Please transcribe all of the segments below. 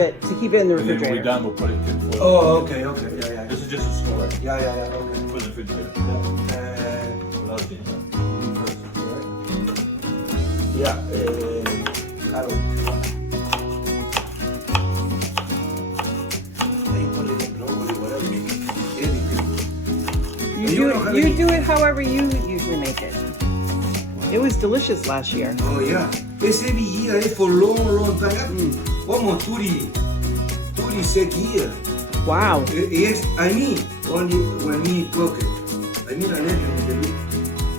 it in the And then when we're refrigerator. done, we'll put it in foil. Oh, okay, okay, yeah. This is just a store. Yeah, okay. Put it in the refrigerator. Without the- Yeah, carrot. Then you put it in broccoli, whatever, anything. You do it however you usually make it. It was delicious last year. Oh yeah, this every year is for long time. Almost 30 years. Wow. Yes, I mean, only when we cook it. I mean, I let it.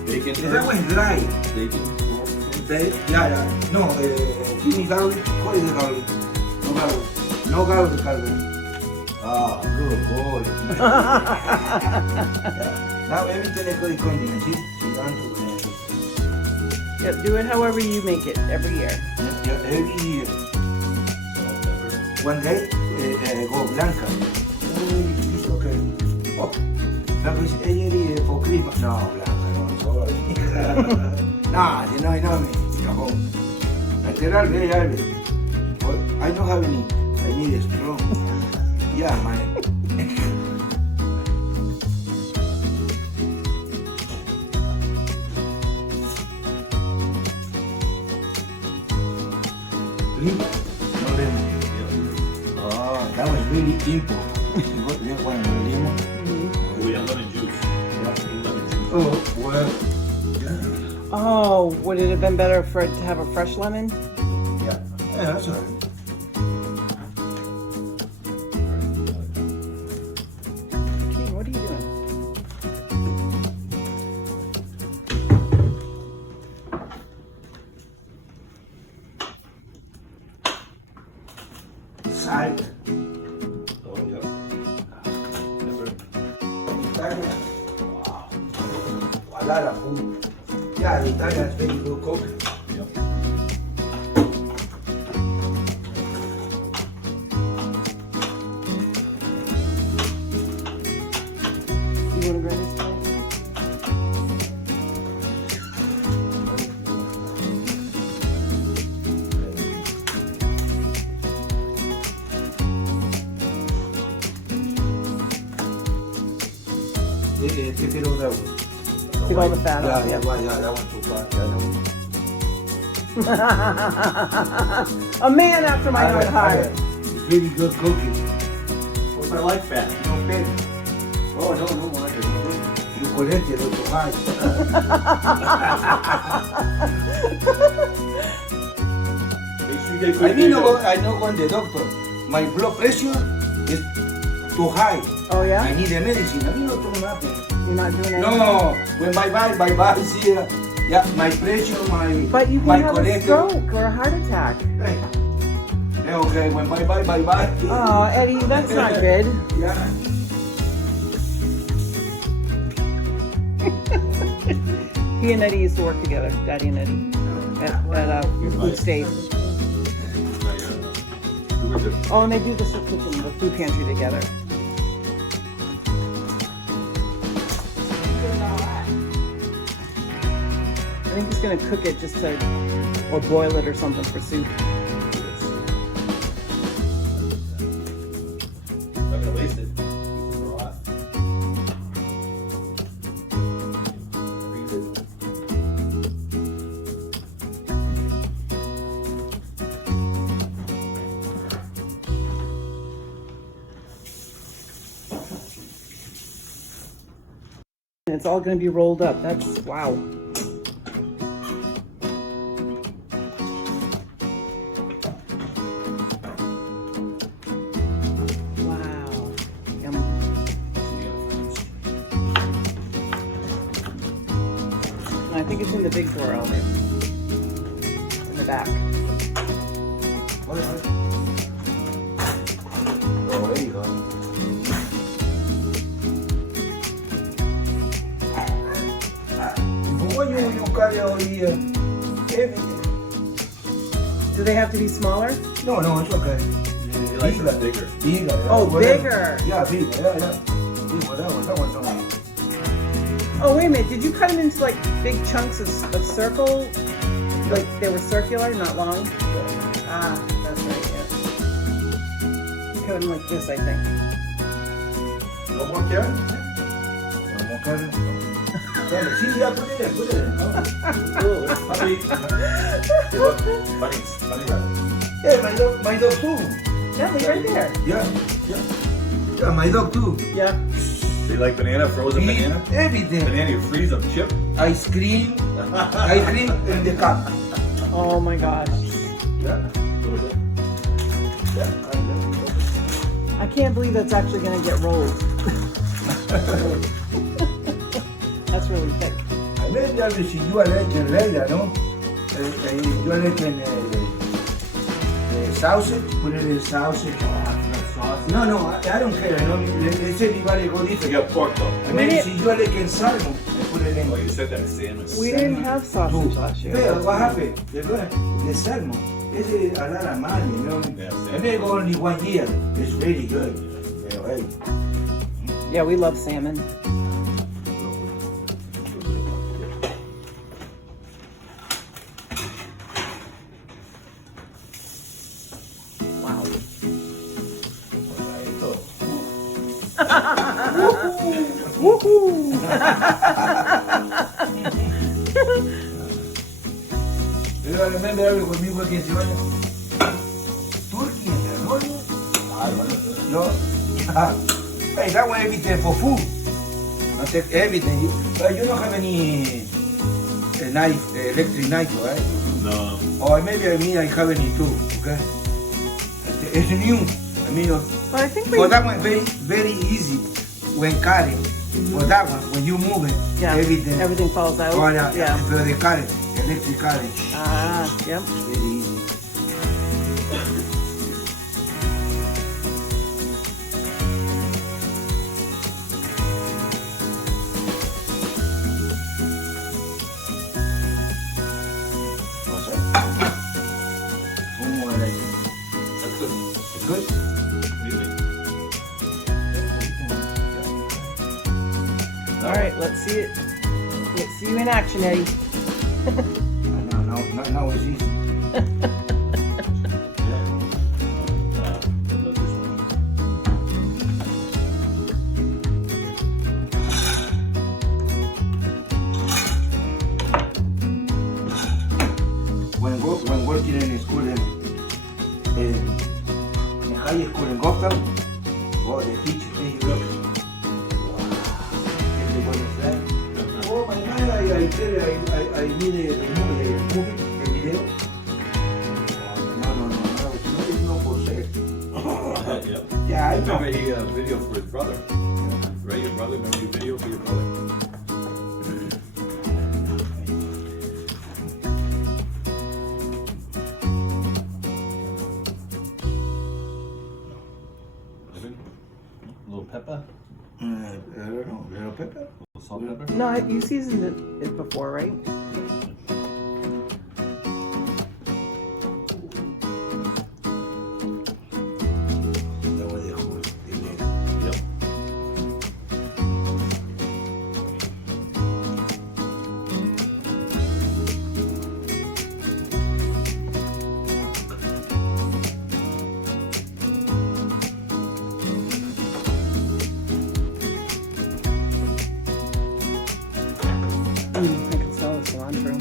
Bacon. That one is dry. Bacon. Yeah. No, give me garlic. What is the garlic? No garlic. Ah, good boy. Yeah. Now everything is good condiment. She wants to. Yep, do it however you make it every year. Yeah, every year. One day, go blanca. It's okay. Oh, blanca is for Christmas. No, blanca, no, sorry. Nah, you know me. I tell her, I don't have any. I need a strong. Yeah, man. Lima? No lemon. Oh, that was really simple. You got that one with lemon? Oh, yeah, lemon juice. Lemon juice. Oh, well. Oh, would it have been better for it to have a fresh lemon? Yeah, that's all right. Okay, what are you doing? Salt. Oh, yeah. Pepper. Italian. Wow. A lot of food. Yeah, the Italian is very good cook. Yep. You want to grab this one? Take it all that one. Take all the fat off. Yeah, that one too fat. Yeah, that one. A man after my own heart. It's really good cooking. What's I like fat? No fat. Oh, no. You collect it too high. Make sure you get good I data. know when the doctor, my blood pressure is too high. Oh yeah? I need a medicine. I mean, not do nothing. You're not doing anything? No, when bye, see, yeah, my pressure, But you my can have a cholesterol. stroke or a heart attack. Hey. Okay, when bye. Oh, Eddie, that's not good. Yeah. He and Eddie used to work together, Daddy and Eddie, at food state. Oh, and they do the kitchen, the food pantry together. I think he's gonna cook it just to, or boil it or something for soup. Not gonna waste it. Throw off. Freeze it. And it's all gonna be rolled up. That's, wow. Wow. Yum. And I think it's in the big drawer over in the back. Oh, there you go. Before you carry all the everything. Do they have to be smaller? No, it's okay. He likes it bigger. Bigger. Yeah, Oh, whatever. bigger. Yeah, bigger. Yeah. Bigger, that one, no. Oh, wait a minute. Did you cut them into like big chunks of circle? Like they were circular, not long? Ah, that's right, yeah. them like this, I think. No more carrot? No more carne. Dale, sí, ya, put it in. Bunnies. Yeah, my dog too. Yeah, leave right there. Yeah, my dog too. Yeah. They like banana, frozen Eat banana? everything. Banana, you freeze them, chip? Ice cream in the cup. Oh my gosh. Yeah. Yeah. I can't believe that's actually going to get rolled. That's really thick. I mean, that is you are like later, no? You are like sausage, put it in sausage. No, I don't care. No, let's say everybody go You different. got pork though. I mean, if you are like in salmon, I put it in. Oh, you said that salmon. We didn't have sausage last year. Yeah, what happened? The salmon. This is a lot of money, you know? Yeah, And they go only 1 year. It's really good. Yeah, hey. Yeah, we love salmon. Wow. Woohoo! You remember algo conmigo aquí en Ciudad? Turkey and California? No. Hey, that one everything for food. I take everything. But you don't have any knife, electric knife, right? No. Or maybe I have any too, okay? It's new. I mean, But I think for that one, very easy when cutting. For that one, when you move it, yeah, everything falls out. Oh, yeah. Yeah. For the cutting, electric cutting. Ah, yep. Very easy. What's that? One more like it. That's good. It's good? What do you think? All right, let's see it. Let's see you in action, Eddie. Now it's easy. When working in school in high school in Gotham, the teacher said, look, everybody said, oh my God, I tell you, I need a movie, a video. No, it's not for sale. Yep. Yeah, I know. Remember he video for his brother. Right, your brother, remember you video for your brother? A little pepper? I don't know, little pepper? A little salt pepper? No, you seasoned it before, right? Yep. I can smell the cilantro.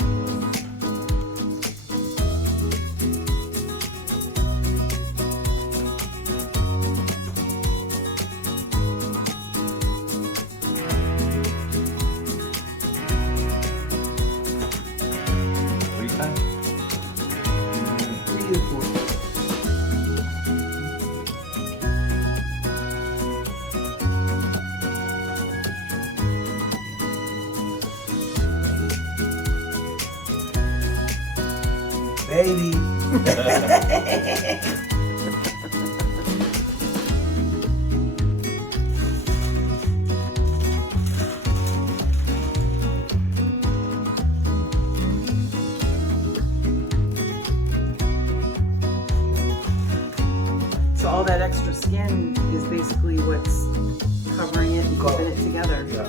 Three times? 3 or 4. Baby. So all that extra skin is basically what's covering it and keeping it together. Yeah.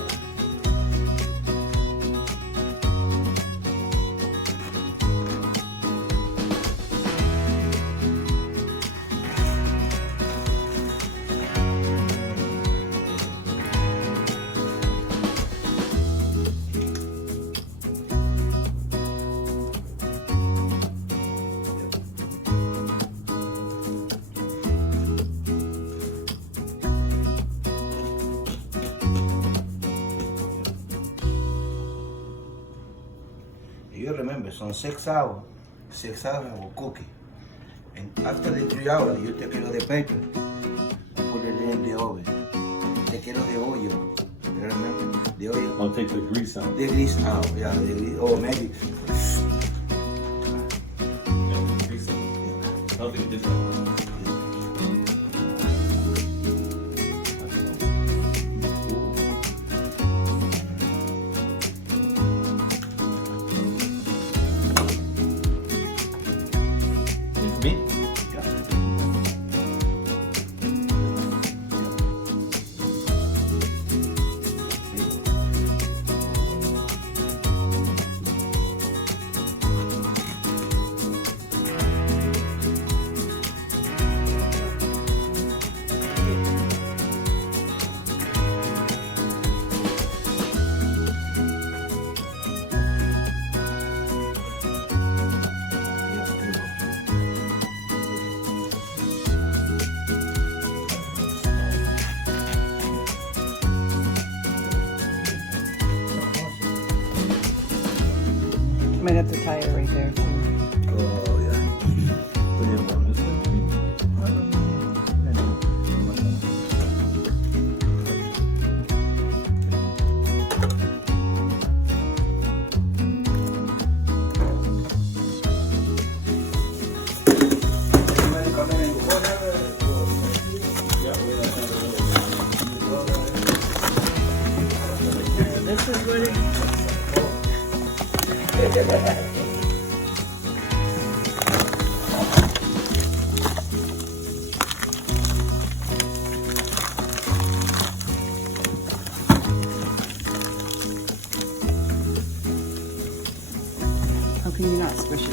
You remember, some 6 hours of cooking. And after the 3 hours, you take out the paper, put it in the oven. Take out the oil. You remember? The oil. I'll take the grease out. The grease out, yeah, the grease, or maybe. Yeah, the grease out. Something different. Me? Might have to tie it right there too. Oh, yeah. Put it on this way. This is what it. How can you not squish it?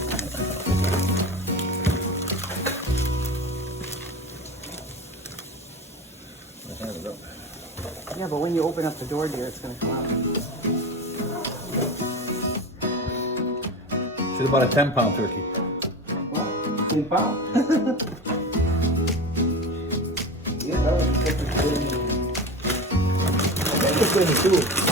Yeah, but when you open up the door, dear, it's going to come out. Should have bought a 10-pound turkey. What? 10 pounds? Yeah, that was 22.